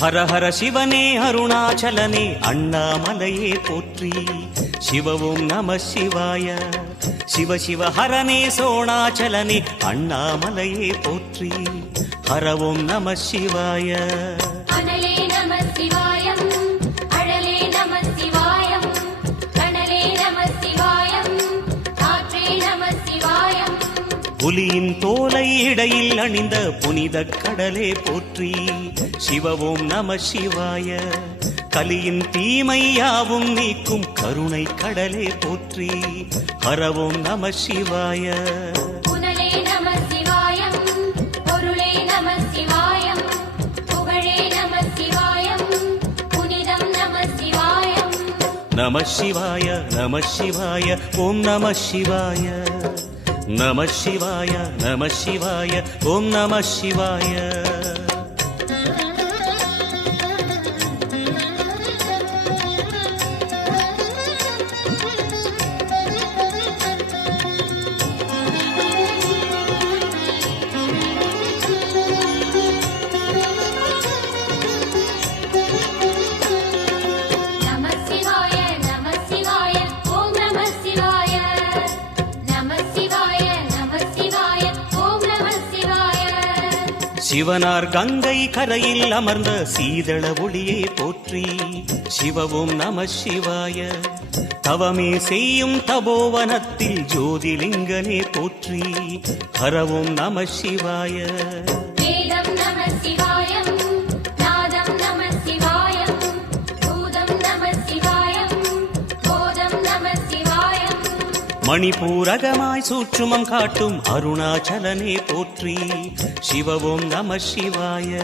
ஹர ஹர சிவனே அருணாச்சலனே அண்ணாமலையே போற்றி. சிவவும் நம சிவாய. சிவ சிவ ஹரனே சோணாச்சலனே அண்ணாமலையே போற்றி. ஹரவும் நம சிவாய. அனலே நம சிவாயம், அழலே நம சிவாயம், கனலே நம சிவாயம், காற்றே நம சிவாயம். புலியின் தோலை இடையில் அணிந்த புனித கடலே போற்றி. சிவவும் நம சிவாய. கலியின் தீமையாவும் நீக்கும் கருணை கடலே போற்றி. ஹரவும் நம சிவாய. புனலே நம சிவாயம், பொருளே நம சிவாயம், புகழே நம சிவாயம், புனிதம் நம சிவாயம். நம சிவாய நம சிவாய ஓம் நம சிவாய. நம சிவாய நம சிவாய ஓம் நம சிவாய. நம சிவாய நம சிவாய ஓம் நம சிவாய. நம சிவாய நம சிவாய ஓம் நம சிவாய. சிவனார் கங்கை கரையில் அமர்ந்த சீதள ஒளியே போற்றி. சிவவும் நம சிவாய. தவமே செய்யும் தபோவனத்தில் ஜோதிலிங்கனே போற்றி. ஹரவும் நம சிவாய. வேதம் நம சிவாயம், நாதம் நம சிவாயம், பூதம் நம சிவாயம், போதம் நம சிவாயம். மணிபூரகமாய் சூட்சுமம் காட்டும் அருணாச்சலனே போற்றி. சிவவும் நம சிவாய.